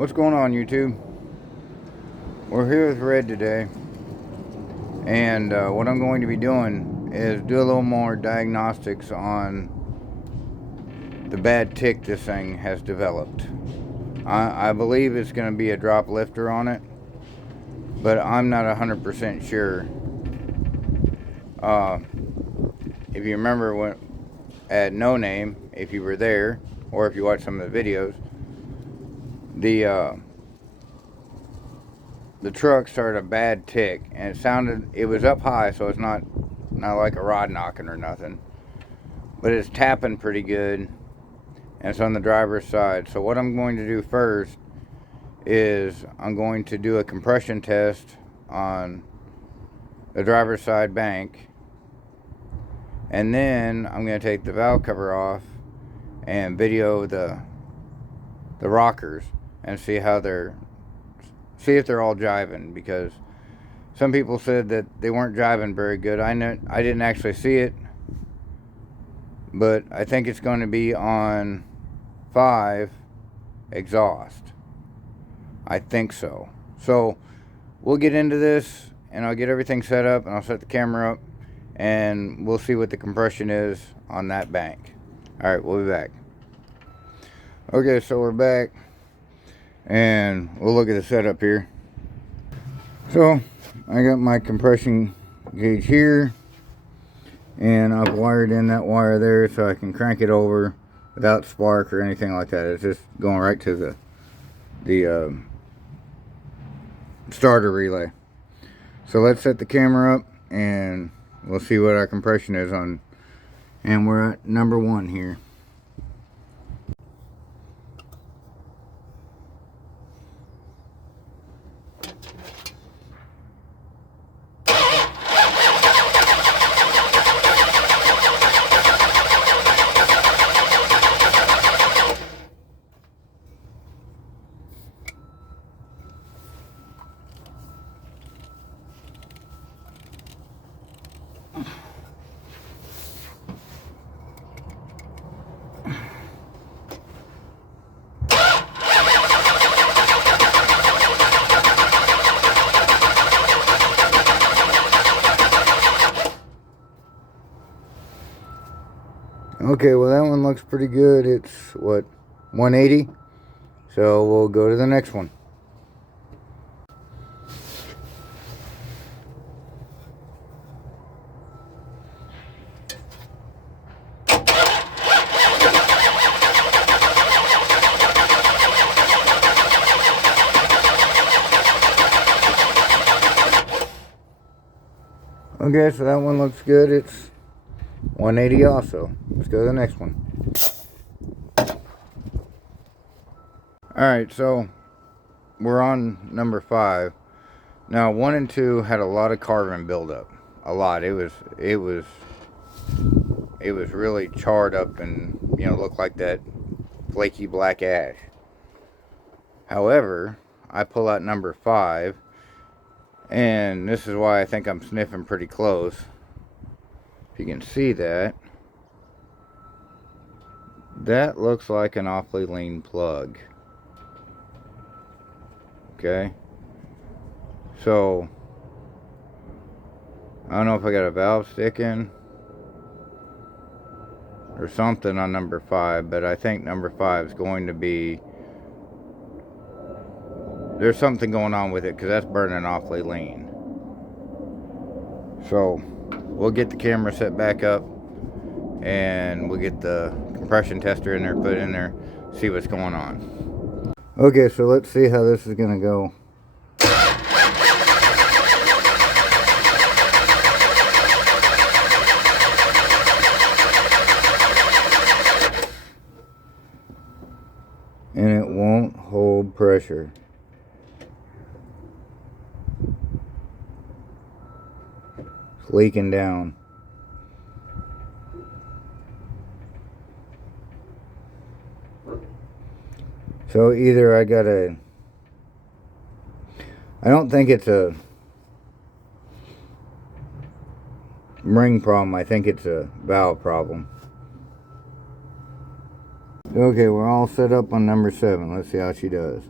What's going on, YouTube? We're here with Red today, and what I'm going to be doing is do a little more diagnostics on the bad tick this thing has developed. I believe it's going to be a drop lifter on it, but I'm not 100% sure. If you remember when at No Name, if you were there, or if you watched some of the videos, the truck started a bad tick, and it was up high, so it's not like a rod knocking or nothing, but it's tapping pretty good, and it's on the driver's side. So what I'm going to do first is I'm going to do a compression test on the driver's side bank, and then I'm going to take the valve cover off and video the rockers and see if they're all jiving, because some people said that they weren't jiving very good. I didn't actually see it, but I think it's going to be on 5 exhaust. I think so. So we'll get into this, and I'll get everything set up, and I'll set the camera up, and we'll see what the compression is on that bank. Alright, we'll be back. Okay, so we're back, and we'll look at the setup here. So I got my compression gauge here, and I've wired in that wire there so I can crank it over without spark or anything like that. It's just going right to the starter relay. So let's set the camera up and we'll see what our compression is on, and we're at number 1 here. Okay, well that one looks pretty good. It's what, 180? So we'll go to the next one. Okay, so that one looks good. It's 180 also. Let's go to the next one. Alright, so we're on number 5. Now 1 and 2 had a lot of carbon buildup. A lot. It was really charred up and, you know, looked like that flaky black ash. However, I pull out number 5, and this is why I think I'm sniffing pretty close. If you can see that, that looks like an awfully lean plug. Okay, so I don't know if I got a valve sticking or something on number 5, but I think number 5 is going to be, there's something going on with it, because that's burning awfully lean. So we'll get the camera set back up, and we'll get the compression tester in there, put in there, see what's going on. Okay, so let's see how this is gonna go. And it won't hold pressure. It's leaking down. So either I don't think it's a ring problem, I think it's a valve problem. Okay, we're all set up on number 7. Let's see how she does.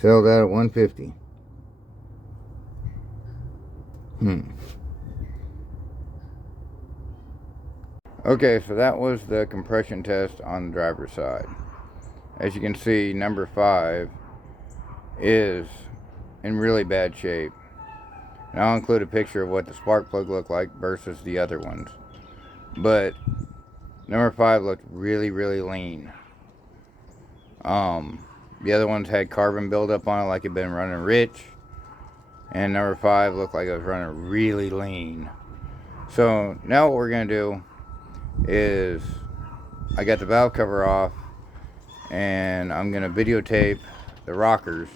Sell that at 150. Okay, so that was the compression test on the driver's side. As you can see, number 5 is in really bad shape. And I'll include a picture of what the spark plug looked like versus the other ones. But number 5 looked really, really lean. The other ones had carbon buildup on it like it'd been running rich. And number 5 looked like it was running really lean. So now what we're going to do is, I got the valve cover off and I'm going to videotape the rockers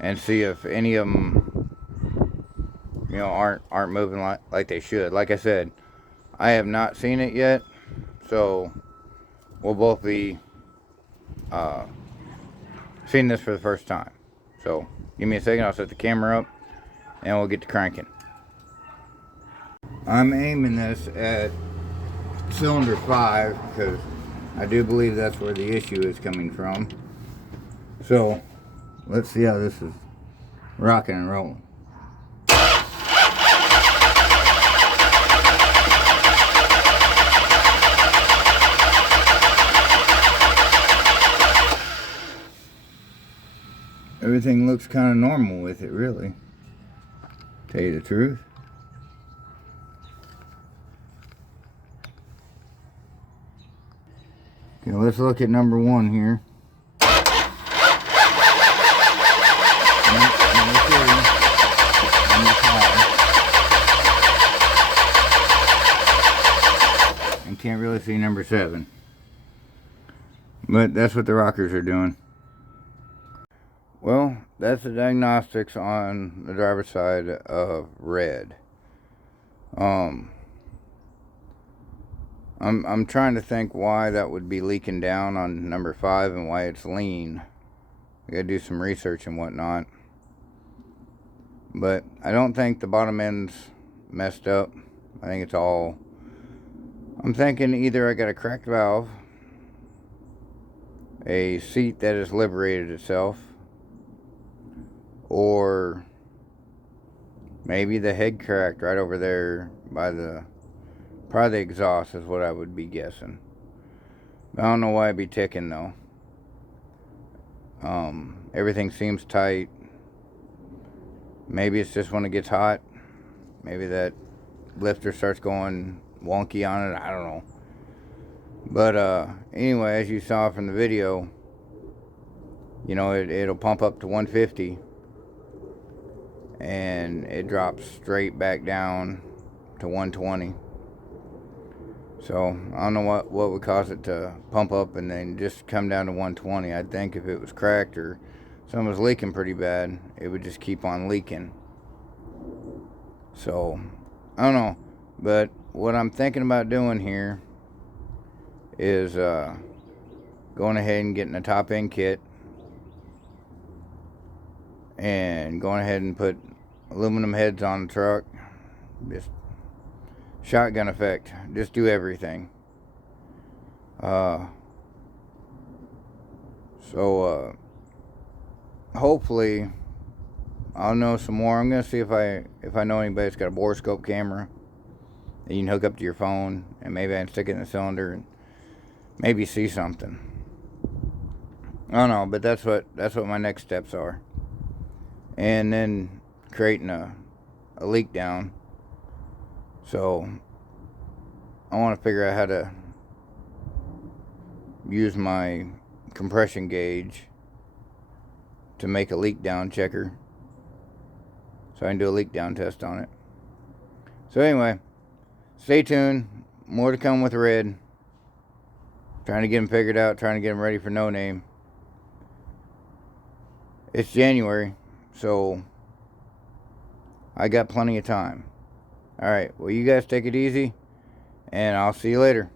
and see if any of them, you know, aren't moving like they should. Like I said, I have not seen it yet, so we'll both be seeing this for the first time. So give me a second, I'll set the camera up and we'll get to cranking. I'm aiming this at cylinder 5 because I do believe that's where the issue is coming from. So let's see how this is rocking and rolling. Everything looks kind of normal with it, really. Tell you the truth. Okay, let's look at number 1 here. And can't really see number 7. But that's what the rockers are doing. Well, that's the diagnostics on the driver's side of red. I'm trying to think why that would be leaking down on number 5 and why it's lean. I gotta do some research and whatnot. But I don't think the bottom end's messed up. I think it's all... I'm thinking either I got a cracked valve, a seat that has liberated itself, or maybe the head cracked right over there by the... probably the exhaust is what I would be guessing. I don't know why it'd be ticking though. Everything seems tight. Maybe it's just when it gets hot. Maybe that lifter starts going wonky on it. I don't know. But anyway, as you saw from the video, you know, it'll pump up to 150 and it drops straight back down to 120. So I don't know what would cause it to pump up and then just come down to 120. I'd think if it was cracked or something was leaking pretty bad, it would just keep on leaking. So I don't know, but what I'm thinking about doing here is going ahead and getting a top end kit and going ahead and put aluminum heads on the truck. Just shotgun effect. Just do everything. Hopefully I'll know some more. I'm gonna see if I know anybody that's got a borescope camera that you can hook up to your phone, and maybe I can stick it in the cylinder and maybe see something. I don't know, but that's what my next steps are. And then creating a leak down. So I want to figure out how to use my compression gauge to make a leak down checker, so I can do a leak down test on it. So anyway, stay tuned. More to come with red. Trying to get them figured out, trying to get them ready for no name. It's January, so I got plenty of time. Alright, well, you guys take it easy, and I'll see you later.